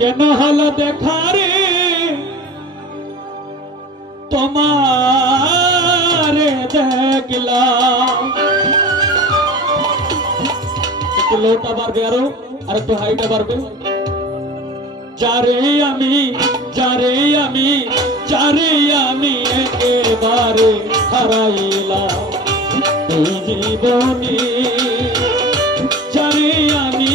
কেন হলো দেখারে তোমারে দেখলাম। একটু আর একটু হাইটা বাড়বে। যারে আমি যারে আমি যারে আমি একেবারে হারাইলাম এই জীবনে। যারে আমি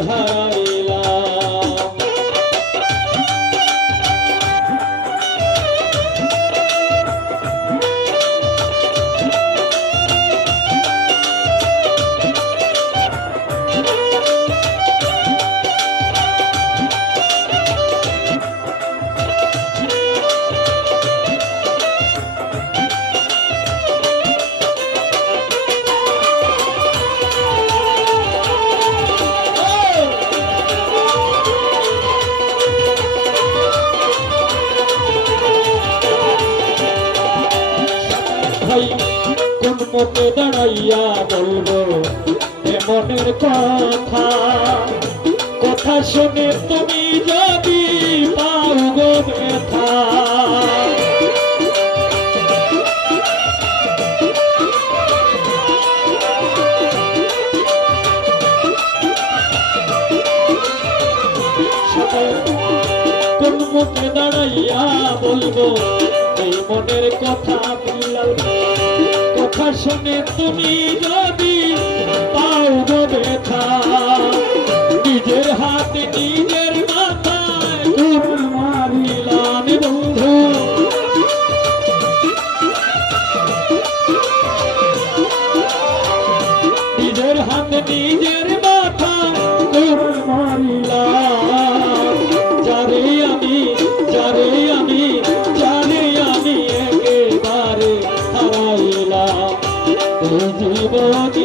মতে দাঁড়াইয়া বলব এমনের কথা কথা শুনে তুমি যদি পাও গো ব্যথা। দাঁড়াইয়া বলব, এই মনের কথা বিলাল কথা শুনে তুমি যদি পাও গো ব্যথা জীবনে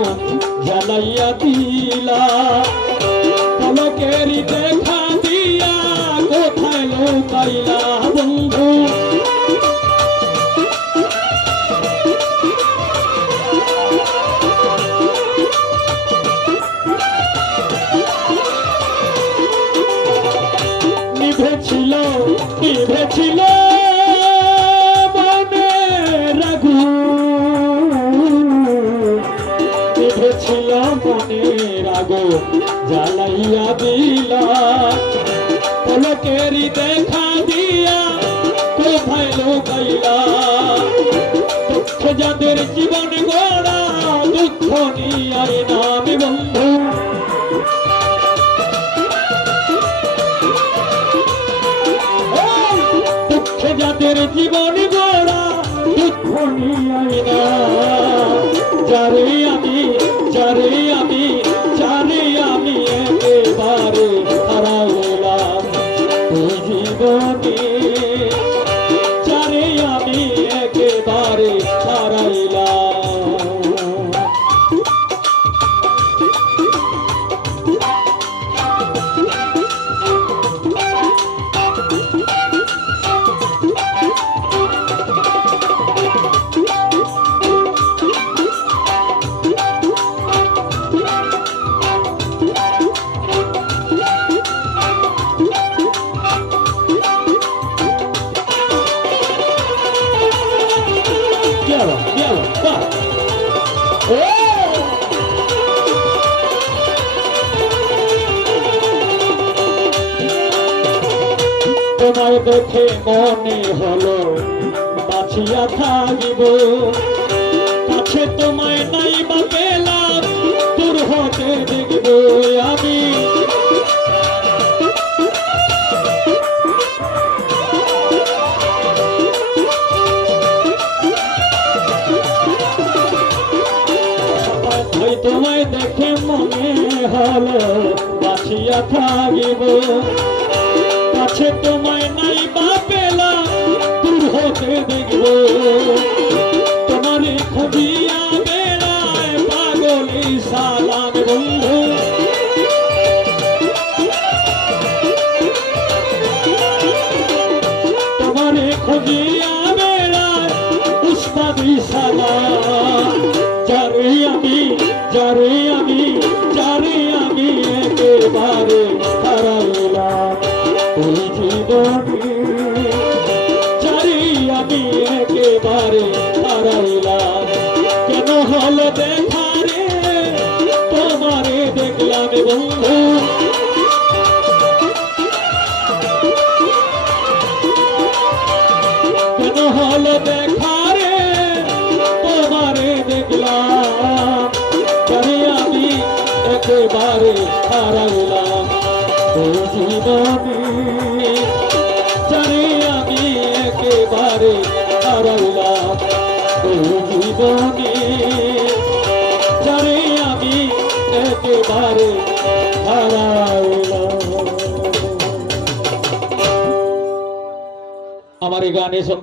আগুন জ্বালাইয়া দিলা। পলকেরই দেখা দিয়া কোথায় লুকাইলা বন্ধু? মনের আগুন জ্বালাইয়া দিলা। পলকেরই দেখা দিয়া কোথায় লোকাইলা? দুঃখ যাদের জীবন গড়া, দুঃখ নিয়ে নামে বন্ধু। দুঃখে যাদের জীবন গড়া, দুঃখ নিয়ে না যারে তোমায় দেখে মনে হলো, বাঁচিয়া থাকিব। কাছে তোমায় নাই বা পেলাম, দূর হতে দেখব আমি। তোমায় দেখে মনে হলো, বাঁচিয়া থাকিব। কাছে তোমায় নাই বা পেলাম দূর হতে দেখব। তোমারে খুঁজিয়া বেড়ায় পাগলি সালাম বন্ধু। তোমারে খুঁজিয়া বেড়ায় উস্তাদি সালাম যারে আমি যারে আমি যারে আমি একেবারে হলো দেখা রে, তোমারে দেখলাম বন্ধু। কেন হলো দেখা রে, তোমারে দেখলাম। জানি আমি একেবারে হারাইলাম জীবনে জানি আমি একেবারে হারাইলাম জীবনে জানি আমি একেবারে আমার এই গানে সন্ত